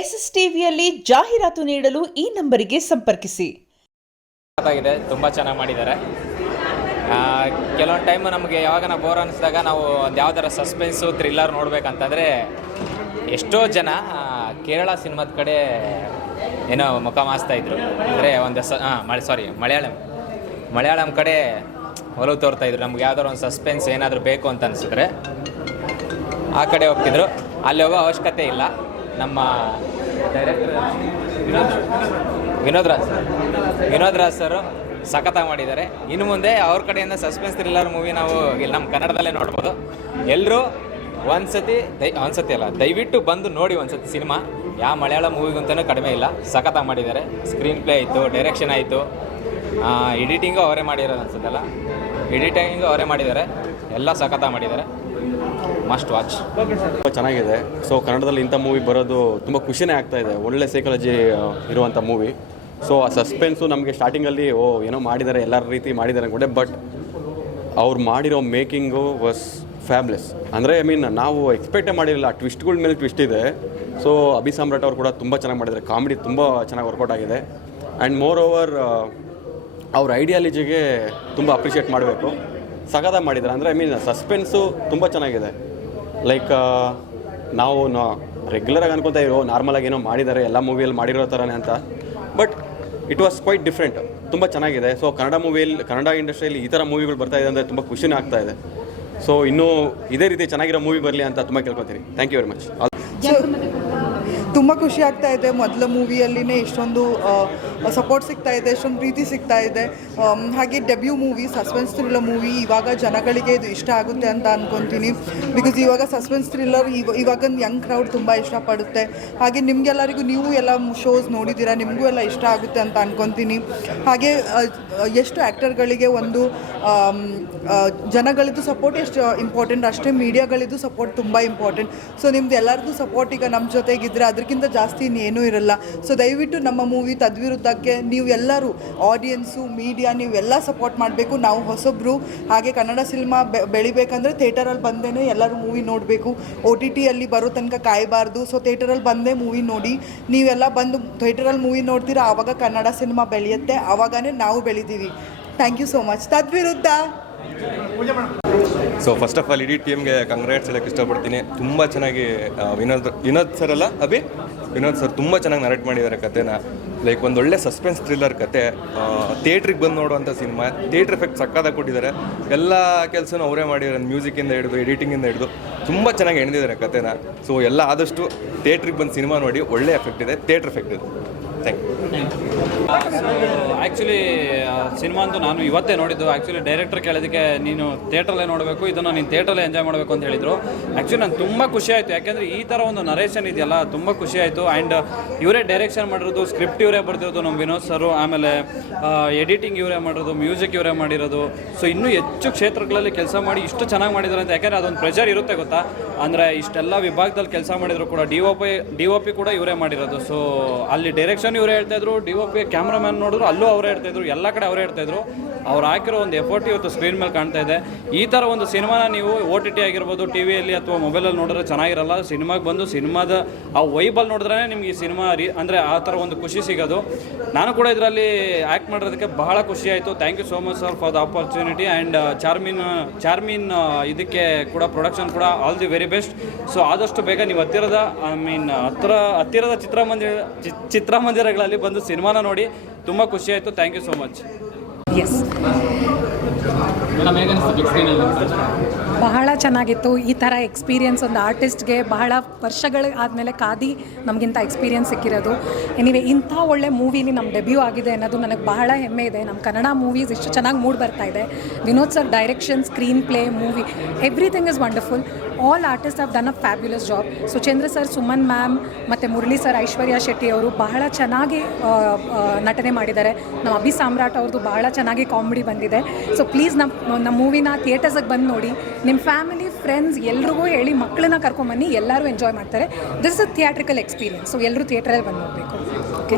S S ಟಿವಿಯಲ್ಲಿ ಜಾಹೀರಾತು ನೀಡಲು ಈ ನಂಬರಿಗೆ ಸಂಪರ್ಕಿಸಿ. ತುಂಬ ಚೆನ್ನಾಗಿ ಮಾಡಿದ್ದಾರೆ. ಕೆಲವೊಂದು ಟೈಮ್ ನಮಗೆ ಯಾವಾಗ ಬೋರ್ ಅನ್ನಿಸಿದಾಗ ನಾವು ಒಂದು ಯಾವ್ದಾರ ಸಸ್ಪೆನ್ಸು ಥ್ರಿಲ್ಲರ್ ನೋಡಬೇಕಂತಂದರೆ ಎಷ್ಟೋ ಜನ ಕೇರಳ ಸಿನಿಮಾದ ಕಡೆ ಏನೋ ಮುಖ ಮಾಸ್ತಾಯಿದ್ರು. ಅಂದರೆ ಒಂದು ಮಲಯಾಳಂ ಕಡೆ ಒಲವು ತೋರ್ತಾಯಿದ್ರು. ನಮ್ಗೆ ಯಾವ್ದಾದ್ರು ಒಂದು ಸಸ್ಪೆನ್ಸ್ ಏನಾದರೂ ಬೇಕು ಅಂತ ಅನಿಸಿದ್ರೆ ಆ ಕಡೆ ಹೋಗ್ತಿದ್ರು. ಅಲ್ಲಿ ಹೋಗೋ ಅವಶ್ಯಕತೆ ಇಲ್ಲ. ನಮ್ಮ ಡೈರೆಕ್ಟರ್ ವಿನೋದ್ ರಾಜ್ ಸರು ಸಖತ್ತಾಗಿ ಮಾಡಿದ್ದಾರೆ. ಇನ್ನು ಮುಂದೆ ಅವ್ರ ಕಡೆಯಿಂದ ಸಸ್ಪೆನ್ಸ್ ಥ್ರಿಲ್ಲರ್ ಮೂವಿ ನಾವು ಇಲ್ಲಿ ನಮ್ಮ ಕನ್ನಡದಲ್ಲೇ ನೋಡ್ಬೋದು. ಎಲ್ಲರೂ ದಯವಿಟ್ಟು ಬಂದು ನೋಡಿ ಒಂದ್ಸತಿ ಸಿನಿಮಾ. ಯಾವ ಮಲಯಾಳ ಮೂವಿಗಂತಲೂ ಕಡಿಮೆ ಇಲ್ಲ, ಸಖತ್ತಾಗಿ ಮಾಡಿದ್ದಾರೆ. ಸ್ಕ್ರೀನ್ ಪ್ಲೇ ಆಯಿತು, ಡೈರೆಕ್ಷನ್ ಆಯಿತು, ಎಡಿಟಿಂಗು ಅವರೇ ಮಾಡಿರೋದು ಅನ್ಸುತ್ತಲ್ಲ, ಎಡಿಟಿಂಗು ಅವರೇ ಮಾಡಿದ್ದಾರೆ. ಎಲ್ಲ ಸಖತ್ತಾಗಿ ಮಾಡಿದ್ದಾರೆ. Must watch. ಚೆನ್ನಾಗಿದೆ. ಸೊ ಕನ್ನಡದಲ್ಲಿ ಇಂಥ ಮೂವಿ ಬರೋದು ತುಂಬ ಖುಷಿನೇ ಆಗ್ತಾಯಿದೆ. ಒಳ್ಳೆ ಸೈಕಾಲಜಿ ಇರುವಂಥ ಮೂವಿ. ಸೊ ಆ ಸಸ್ಪೆನ್ಸು ನಮಗೆ ಸ್ಟಾರ್ಟಿಂಗಲ್ಲಿ ಏನೋ ಮಾಡಿದ್ದಾರೆ, ಎಲ್ಲರ ರೀತಿ ಮಾಡಿದ್ದಾರೆ ಅನ್ಕೊಂಡೆ. ಬಟ್ ಅವ್ರು ಮಾಡಿರೋ ಮೇಕಿಂಗು ವಾಸ್ ಫ್ಯಾಬ್ಲೆಸ್. ಅಂದರೆ ನಾವು ಎಕ್ಸ್ಪೆಕ್ಟೇ ಮಾಡಿರಲಿಲ್ಲ. ಟ್ವಿಸ್ಟ್ಗಳ ಮೇಲೆ ಟ್ವಿಸ್ಟ್ ಇದೆ. ಸೊ ಅಭಿ ಸಾಮ್ರಾಟ್ ಅವರು ಕೂಡ ತುಂಬ ಚೆನ್ನಾಗಿ ಮಾಡಿದ್ದಾರೆ. ಕಾಮಿಡಿ ತುಂಬ ಚೆನ್ನಾಗಿ ವರ್ಕೌಟ್ ಆಗಿದೆ. ಆ್ಯಂಡ್ ಮೋರ್ ಓವರ್ ಅವ್ರ ಐಡಿಯಾಲಜಿಗೆ ತುಂಬ ಅಪ್ರಿಷಿಯೇಟ್ ಮಾಡಬೇಕು. ಸಖತ್ತಾಗಿ ಮಾಡಿದ್ದಾರೆ. ಅಂದರೆ ಸಸ್ಪೆನ್ಸು ತುಂಬ ಚೆನ್ನಾಗಿದೆ. ಲೈಕ್ ನಾವು ರೆಗ್ಯುಲರಾಗಿ ಅನ್ಕೊತಾ ಇರೋ ನಾರ್ಮಲಾಗಿ ಏನೋ ಮಾಡಿದ್ದಾರೆ, ಎಲ್ಲ ಮೂವಿಯಲ್ಲಿ ಮಾಡಿರೋ ಥರನೇ ಅಂತ. But it was quite different. ತುಂಬ ಚೆನ್ನಾಗಿದೆ. ಸೊ ಕನ್ನಡ ಇಂಡಸ್ಟ್ರಿಯಲ್ಲಿ ಈ ಥರ ಮೂವಿಗಳು ಬರ್ತಾ ಇದೆ ಅಂದರೆ ತುಂಬ ಖುಷಿನೇ ಆಗ್ತಾ ಇದೆ. ಸೊ ಇನ್ನೂ ಇದೇ ರೀತಿ ಚೆನ್ನಾಗಿರೋ ಮೂವಿ ಬರಲಿ ಅಂತ ತುಂಬ ಕೇಳ್ಕೊತೀನಿ. Thank you very much. ತುಂಬ ಖುಷಿ ಆಗ್ತಾ ಇದೆ. ಮೊದಲ ಮೂವಿಯಲ್ಲಿನೇ ಇಷ್ಟೊಂದು ಸಪೋರ್ಟ್ ಸಿಗ್ತಾ ಇದೆ, ಇಷ್ಟೊಂದು ಪ್ರೀತಿ ಸಿಗ್ತಾ ಇದೆ. ಹಾಗೆ debut movie, suspense thriller movie, ಇವಾಗ ಜನಗಳಿಗೆ ಇದು ಇಷ್ಟ ಆಗುತ್ತೆ ಅಂತ ಅಂದ್ಕೊತೀನಿ. ಬಿಕಾಸ್ ಇವಾಗ ಸಸ್ಪೆನ್ಸ್ ಥ್ರಿಲ್ಲರ್ ಇವಾಗ ಯಂಗ್ ಕ್ರೌಡ್ ತುಂಬ ಇಷ್ಟಪಡುತ್ತೆ. ಹಾಗೆ ನಿಮಗೆಲ್ಲರಿಗೂ, ನೀವು ಎಲ್ಲ ಶೋಸ್ ನೋಡಿದ್ದೀರಾ, ನಿಮಗೂ ಎಲ್ಲ ಇಷ್ಟ ಆಗುತ್ತೆ ಅಂತ ಅಂದ್ಕೊತೀನಿ. ಹಾಗೆ ಎಷ್ಟು ಆ್ಯಕ್ಟರ್ಗಳಿಗೆ ಒಂದು ಜನಗಳಿದ್ದು ಸಪೋರ್ಟ್ ಎಷ್ಟು ಇಂಪಾರ್ಟೆಂಟ್, ಅಷ್ಟೇ ಮೀಡಿಯಾಗಳಿದ್ದು ಸಪೋರ್ಟ್ ತುಂಬ ಇಂಪಾರ್ಟೆಂಟ್. ಸೊ ನಿಮ್ದು ಎಲ್ಲರದ್ದು ಸಪೋರ್ಟ್ ಈಗ ನಮ್ಮ ಜೊತೆಗಿದ್ರೆ ಅದಕ್ಕಿಂತ ಜಾಸ್ತಿ ಇನ್ನೇನೂ ಇರಲ್ಲ. ಸೊ ದಯವಿಟ್ಟು ನಮ್ಮ ಮೂವಿ ತದ್ವಿರುದ್ಧಕ್ಕೆ ನೀವು ಎಲ್ಲರೂ, ಆಡಿಯನ್ಸು, ಮೀಡಿಯಾ, ನೀವೆಲ್ಲ ಸಪೋರ್ಟ್ ಮಾಡಬೇಕು. ನಾವು ಹೊಸಬ್ರು. ಹಾಗೆ ಕನ್ನಡ ಸಿನಿಮಾ ಬೆಳಿಬೇಕಂದ್ರೆ ಥಿಯೇಟರಲ್ಲಿ ಬಂದೇ ಎಲ್ಲರೂ ಮೂವಿ ನೋಡಬೇಕು. OTTಯಲ್ಲಿ ಬರೋ ತನಕ ಕಾಯಬಾರ್ದು. ಸೊ ಥಿಯೇಟರಲ್ಲಿ ಬಂದೇ ಮೂವಿ ನೋಡಿ. ನೀವೆಲ್ಲ ಬಂದು ಥಿಯೇಟರಲ್ಲಿ ಮೂವಿ ನೋಡ್ತೀರಾ, ಆವಾಗ ಕನ್ನಡ ಸಿನಿಮಾ ಬೆಳೆಯುತ್ತೆ, ಆವಾಗನೇ ನಾವು ಬೆಳಿತೀವಿ. Thank you so much. ತದ್ವಿರುದ್ಧ. ಸೊ ಫಸ್ಟ್ ಆಫ್ ಆಲ್ ಇಡೀ ಟೀಮ್ಗೆ ಕಂಗ್ರಾಟ್ಸ್ ಹೇಳಕ್ಕೆ ಇಷ್ಟಪಡ್ತೀನಿ. ತುಂಬ ಚೆನ್ನಾಗಿ ವಿನೋದ್ ಸರ್ ಅಲ್ಲ ವಿನೋದ್ ಸರ್ ತುಂಬ ಚೆನ್ನಾಗಿ ನರೇಟ್ ಮಾಡಿದ್ದಾರೆ ಕಥೆನ. ಲೈಕ್ ಒಂದು ಒಳ್ಳೆ ಸಸ್ಪೆನ್ಸ್ ಥ್ರಿಲ್ಲರ್ ಕತೆ. ಥಿಯೇಟ್ರಿಗೆ ಬಂದು ನೋಡುವಂಥ ಸಿನಿಮಾ. ಥಿಯೇಟ್ರ್ ಎಫೆಕ್ಟ್ ಸಕ್ಕತ್ತಾಗಿ ಕೊಟ್ಟಿದ್ದಾರೆ. ಎಲ್ಲ ಕೆಲಸನೂ ಅವರೇ ಮಾಡಿದ್ದಾರೆ. ಮ್ಯೂಸಿಕ್ಕಿಂದ ಹಿಡಿದು ಎಡಿಟಿಂಗಿಂದ ಹಿಡಿದು ತುಂಬ ಚೆನ್ನಾಗಿ ಎಣ್ದಿದ್ದಾರೆ ಕಥೆನ. ಸೊ ಎಲ್ಲ ಆದಷ್ಟು ಥಿಯೇಟ್ರಿಗೆ ಬಂದು ಸಿನಿಮಾ ನೋಡಿ. ಒಳ್ಳೆ ಎಫೆಕ್ಟ್ ಇದೆ, ಥಿಯೇಟ್ರ್ ಎಫೆಕ್ಟ್ ಇದೆ. Thank you. ಆ್ಯಕ್ಚುಲಿ ಸಿನಿಮಾ ಅಂತೂ ನಾನು ಇವತ್ತೇ ನೋಡಿದ್ದು. ಆ್ಯಕ್ಚುಲಿ ಡೈರೆಕ್ಟರ್ ಕೇಳಿದ್ದಕ್ಕೆ ನೀನು ಥಿಯೇಟ್ರಲ್ಲೇ ನೋಡಬೇಕು, ಇದನ್ನು ನೀನು ಥಿಯೇಟ್ರಲ್ಲೇ ಎಂಜಾಯ್ ಮಾಡಬೇಕು ಅಂತ ಹೇಳಿದರು. ಆ್ಯಕ್ಚುಲಿ ನಾನು ತುಂಬ ಖುಷಿ ಆಯಿತು. ಯಾಕೆಂದರೆ ಈ ಥರ ಒಂದು ನರೇಷನ್ ಇದೆಯಲ್ಲ, ತುಂಬ ಖುಷಿ ಆಯಿತು. ಆ್ಯಂಡ್ ಇವರೇ ಡೈರೆಕ್ಷನ್ ಮಾಡಿರೋದು, ಸ್ಕ್ರಿಪ್ಟ್ ಇವರೇ ಬರ್ತಿರೋದು ನಮ್ಮ ವಿನೋದ್ ಸರು. ಆಮೇಲೆ ಎಡಿಟಿಂಗ್ ಇವರೇ ಮಾಡಿರೋದು, ಮ್ಯೂಸಿಕ್ ಇವರೇ ಮಾಡಿರೋದು. ಸೊ ಇನ್ನೂ ಹೆಚ್ಚು ಕ್ಷೇತ್ರಗಳಲ್ಲಿ ಕೆಲಸ ಮಾಡಿ ಇಷ್ಟು ಚೆನ್ನಾಗಿ ಮಾಡಿದ್ದಾರೆ ಅಂತ. ಯಾಕೆಂದರೆ ಅದೊಂದು ಪ್ರೆಷರ್ ಇರುತ್ತೆ ಗೊತ್ತಾ. ಅಂದರೆ ಇಷ್ಟೆಲ್ಲ ವಿಭಾಗದಲ್ಲಿ ಕೆಲಸ ಮಾಡಿದ್ರು ಕೂಡ ಡಿ ಒ ಪಿ ಕೂಡ ಇವರೇ ಮಾಡಿರೋದು. ಸೊ ಅಲ್ಲಿ ಡೈರೆಕ್ಷನ್ ಇವರೇ ಹೇಳ್ತಾಯಿದ್ರು, DOP ಕ್ಯಾಮ್ರಾಮ್ಯಾನ್ ನೋಡಿದ್ರು ಅಲ್ಲೂ ಅವರೇ ಹೇಳ್ತಾಯಿದ್ರು, ಎಲ್ಲ ಕಡೆ ಅವರೇ ಹೇಳ್ತಾಯಿದ್ರು. ಅವ್ರು ಹಾಕಿರೋ ಒಂದು ಎಫರ್ಟ್ ಇವತ್ತು ಸ್ಕ್ರೀನ್ ಮೇಲೆ ಕಾಣ್ತಾ ಇದೆ. ಈ ಥರ ಒಂದು ಸಿನಿಮಾನ ನೀವು OTT ಆಗಿರ್ಬೋದು, TVಯಲ್ಲಿ ಅಥವಾ ಮೊಬೈಲಲ್ಲಿ ನೋಡಿದ್ರೆ ಚೆನ್ನಾಗಿರಲ್ಲ. ಸಿನಿಮಾಗೆ ಬಂದು ಸಿನಿಮಾದ ಆ ವೈಬಲ್ಲಿ ನೋಡಿದ್ರೆ ನಿಮ್ಗೆ ಈ ಸಿನಿಮಾ ಅಂದರೆ ಆ ಥರ ಒಂದು ಖುಷಿ ಸಿಗೋದು. ನಾನು ಕೂಡ ಇದರಲ್ಲಿ ಆ್ಯಕ್ಟ್ ಮಾಡಿರೋದಕ್ಕೆ ಬಹಳ ಖುಷಿ ಆಯಿತು. Thank you so much sir for the opportunity. And ಚಾರ್ಮಿನ್ ಇದಕ್ಕೆ ಕೂಡ ಪ್ರೊಡಕ್ಷನ್ ಕೂಡ all the very best. So ಆದಷ್ಟು ಬೇಗ ನೀವು ಹತ್ತಿರದ ಚಿತ್ರಮಂದಿರಗಳಲ್ಲಿ ಬಂದು ಸಿನಿಮಾನ ನೋಡಿ. ತುಂಬ ಖುಷಿ ಆಯಿತು. Thank you so much. Yes, ಬಹಳ ಚೆನ್ನಾಗಿತ್ತು. ಈ ಥರ ಎಕ್ಸ್ಪೀರಿಯನ್ಸ್ ಒಂದು ಆರ್ಟಿಸ್ಟ್ಗೆ ಬಹಳ ವರ್ಷಗಳ ಆದಮೇಲೆ ಕಾದಿ ನಮಗಿಂತ ಎಕ್ಸ್ಪೀರಿಯನ್ಸ್ ಸಿಕ್ಕಿರೋದು. ಎನಿವೆ ಇಂಥ ಒಳ್ಳೆ ಮೂವಿಲಿ ನಮ್ಮ ಡೆಬ್ಯೂ ಆಗಿದೆ ಅನ್ನೋದು ನನಗೆ ಬಹಳ ಹೆಮ್ಮೆ ಇದೆ. ನಮ್ಮ ಕನ್ನಡ ಮೂವೀಸ್ ಇಷ್ಟು ಚೆನ್ನಾಗಿ ಮೂಡ್ ಬರ್ತಾ ಇದೆ. Vinod sir direction, screen play, movie, everything is wonderful. All artist have done a fabulous job. Suchendra sir, Suman ma'am ಮತ್ತು ಮುರಳಿ ಸರ್, ಐಶ್ವರ್ಯ ಶೆಟ್ಟಿ ಅವರು ಬಹಳ ಚೆನ್ನಾಗಿ ನಟನೆ ಮಾಡಿದ್ದಾರೆ. ನಮ್ಮ ಅಭಿ ಸಾಮ್ರಾಟ್ ಅವ್ರದ್ದು ಬಹಳ ಚೆನ್ನಾಗಿ ಕಾಮಿಡಿ ಬಂದಿದೆ. ಸೊ ಪ್ಲೀಸ್ ನಮ್ಮ ಮೂವಿನ ಥಿಯೇಟರ್ಸಿಗೆ ಬಂದು ನೋಡಿ. ನಿಮ್ಮ ಫ್ಯಾಮಿಲಿ, ಫ್ರೆಂಡ್ಸ್ ಎಲ್ರಿಗೂ ಹೇಳಿ, ಮಕ್ಕಳನ್ನ ಕರ್ಕೊಂಬನ್ನಿ. ಎಲ್ಲರೂ ಎಂಜಾಯ್ ಮಾಡ್ತಾರೆ. This is theatrical experience. So ಎಲ್ಲರೂ ಥಿಯೇಟ್ರಲ್ಲಿ ಬಂದು ನೋಡಬೇಕು. ಓಕೆ,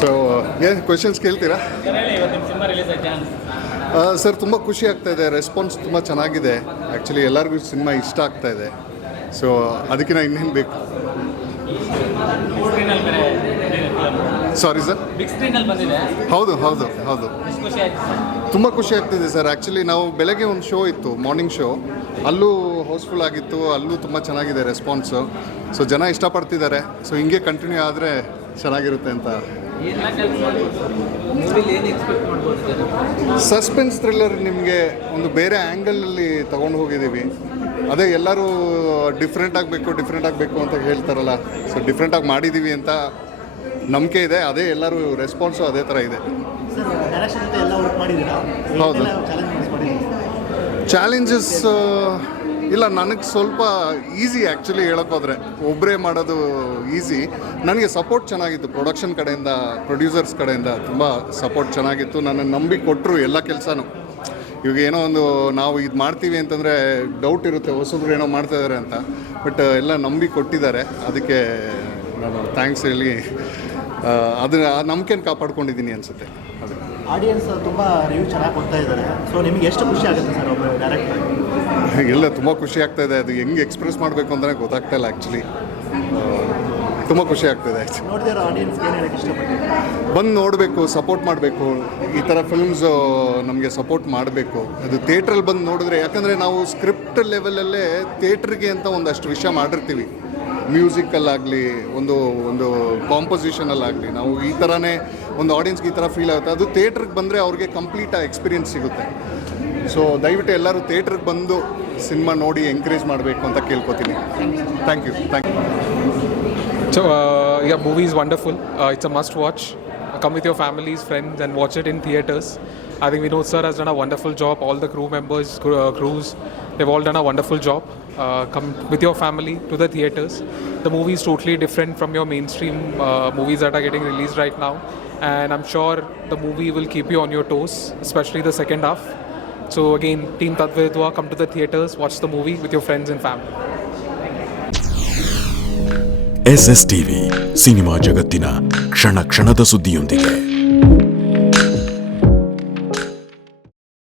ಸೊ ಏನು ಕ್ವೆಶನ್ಸ್ ಕೇಳ್ತೀರಾ? ಸರ್ ತುಂಬ ಖುಷಿ ಆಗ್ತಾ ಇದೆ, ರೆಸ್ಪಾನ್ಸ್ ತುಂಬ ಚೆನ್ನಾಗಿದೆ. ಆ್ಯಕ್ಚುಲಿ ಎಲ್ಲರಿಗೂ ಸಿನಿಮಾ ಇಷ್ಟ ಆಗ್ತಾ ಇದೆ. ಸೊ ಅದಕ್ಕಿಂತ ಇನ್ನೇನು ಬೇಕು. Sorry sir. ಹೌದು ಹೌದು ಹೌದು ತುಂಬ ಖುಷಿ ಆಗ್ತಿದೆ ಸರ್. ಆ್ಯಕ್ಚುಲಿ ನಾವು ಬೆಳಗ್ಗೆ ಒಂದು ಶೋ ಇತ್ತು, ಮಾರ್ನಿಂಗ್ ಶೋ, ಅಲ್ಲೂ ಹೌಸ್ಫುಲ್ ಆಗಿತ್ತು, ಅಲ್ಲೂ ತುಂಬ ಚೆನ್ನಾಗಿದೆ ರೆಸ್ಪಾನ್ಸು. ಸೊ ಜನ ಇಷ್ಟಪಡ್ತಿದ್ದಾರೆ. ಸೊ ಹಿಂಗೆ ಕಂಟಿನ್ಯೂ ಆದರೆ ಚೆನ್ನಾಗಿರುತ್ತೆ ಅಂತ. ಸಸ್ಪೆನ್ಸ್ ಥ್ರಿಲ್ಲರ್ ನಿಮಗೆ ಒಂದು ಬೇರೆ ಆ್ಯಂಗಲಲ್ಲಿ ತೊಗೊಂಡು ಹೋಗಿದ್ದೀವಿ. ಅದೇ ಎಲ್ಲರೂ ಡಿಫ್ರೆಂಟ್ ಆಗಬೇಕು ಅಂತ ಹೇಳ್ತಾರಲ್ಲ, ಸೊ ಡಿಫ್ರೆಂಟಾಗಿ ಮಾಡಿದ್ದೀವಿ ಅಂತ ನಂಬಿಕೆ ಇದೆ. ಅದೇ ಎಲ್ಲರೂ ರೆಸ್ಪಾನ್ಸು ಅದೇ ಥರ ಇದೆ. ಹೌದು. ಚಾಲೆಂಜಸ್ ಇಲ್ಲ, ನನಗೆ ಸ್ವಲ್ಪ ಈಸಿ ಆ್ಯಕ್ಚುಲಿ ಹೇಳೋಕ್ಕೋದ್ರೆ. ಒಬ್ಬರೇ ಮಾಡೋದು ಈಸಿ. ನನಗೆ ಸಪೋರ್ಟ್ ಚೆನ್ನಾಗಿತ್ತು ಪ್ರೊಡಕ್ಷನ್ ಕಡೆಯಿಂದ, ಪ್ರೊಡ್ಯೂಸರ್ಸ್ ಕಡೆಯಿಂದ ತುಂಬ ಸಪೋರ್ಟ್ ಚೆನ್ನಾಗಿತ್ತು. ನನ್ನನ್ನು ನಂಬಿ ಕೊಟ್ಟರು ಎಲ್ಲ ಕೆಲಸನೂ. ಇವಾಗ ಏನೋ ಒಂದು ನಾವು ಇದು ಮಾಡ್ತೀವಿ ಅಂತಂದರೆ ಡೌಟ್ ಇರುತ್ತೆ, ಹೊಸಬ್ರು ಏನೋ ಮಾಡ್ತಾಯಿದ್ದಾರೆ ಅಂತ. ಬಟ್ ಎಲ್ಲ ನಂಬಿ ಕೊಟ್ಟಿದ್ದಾರೆ. ಅದಕ್ಕೆ ನಾನು ಥ್ಯಾಂಕ್ಸ್ ಹೇಳಿ ಅದನ್ನ ಆ ನಂಬಿಕೆನ ಕಾಪಾಡ್ಕೊಂಡಿದ್ದೀನಿ ಅನಿಸುತ್ತೆ. ಅದು ಆಡಿಯನ್ಸ್ ತುಂಬ ರಿವ್ಯೂ ಚೆನ್ನಾಗಿ ಕೊಡ್ತಾ ಇದ್ದಾರೆ. ಸೊ ನಿಮಗೆ ಎಷ್ಟು ಖುಷಿ ಆಗುತ್ತೆ ಸರ್ ಒಬ್ಬ ಡೈರೆಕ್ಟರ್? ಎಲ್ಲ ತುಂಬ ಖುಷಿ ಆಗ್ತಾಯಿದೆ. ಅದು ಹೆಂಗೆ ಎಕ್ಸ್ಪ್ರೆಸ್ ಮಾಡಬೇಕು ಅಂತಲೇ ಗೊತ್ತಾಗ್ತಾ ಇಲ್ಲ ಆ್ಯಕ್ಚುಲಿ. ತುಂಬ ಖುಷಿ ಆಗ್ತಾಯಿದೆ ಆ್ಯಕ್ಚುಲಿ. ನೋಡಿದಿರೋ ಆಡಿಯನ್ಸ್ಗೆ ಏನು ಹೇಳಕ್ಕೆ ಇಷ್ಟಪಡ್ತೀನಿ? ಬಂದು ನೋಡಬೇಕು, ಸಪೋರ್ಟ್ ಮಾಡಬೇಕು. ಈ ಥರ ಫಿಲ್ಮ್ಸು ನಮಗೆ ಸಪೋರ್ಟ್ ಮಾಡಬೇಕು. ಅದು ಥಿಯೇಟ್ರಲ್ಲಿ ಬಂದು ನೋಡಿದ್ರೆ, ಯಾಕಂದರೆ ನಾವು ಸ್ಕ್ರಿಪ್ಟ್ ಲೆವೆಲಲ್ಲೇ ಥಿಯೇಟ್ರಿಗೆ ಅಂತ ಒಂದಷ್ಟು ವಿಷಯ ಮಾಡಿರ್ತೀವಿ. ಮ್ಯೂಸಿಕಲ್ಲಾಗಲಿ, ಒಂದು ಕಾಂಪೊಸಿಷನಲ್ಲಾಗಲಿ, ನಾವು ಈ ಥರನೇ ಒಂದು ಆಡಿಯನ್ಸ್ಗೆ ಈ ಥರ ಫೀಲ್ ಆಗುತ್ತೆ. ಅದು ಥಿಯೇಟ್ರಿಗೆ ಬಂದರೆ ಅವ್ರಿಗೆ ಕಂಪ್ಲೀಟ್ ಎಕ್ಸ್ಪೀರಿಯನ್ಸ್ ಸಿಗುತ್ತೆ. ಸೊ ದಯವಿಟ್ಟು ಎಲ್ಲರೂ ಥಿಯೇಟ್ರಿಗೆ ಬಂದು ಸಿನಿಮಾ ನೋಡಿ ಎಂಕರೇಜ್ ಮಾಡಬೇಕು ಅಂತ ಕೇಳ್ಕೊತೀನಿ. Thank you. So, movie is wonderful. It's a must watch. Come with your families, friends, and watch it in theaters. I think Vinod sir has done a wonderful job. All the crew members, crews, they've all done a wonderful job. Come with your family to the theaters. The movie is totally different from your mainstream movies that are getting released right now. And I'm sure the movie will keep you on your toes, especially the second half. So again, Team Tadviridwa, come to the theaters, watch the movie with your friends and family. SSTV cinema ಜಗತ್ತಿನ ಕ್ಷಣ ಕ್ಷಣದ ಸುದ್ದಿಯೊಂದಿಗೆ.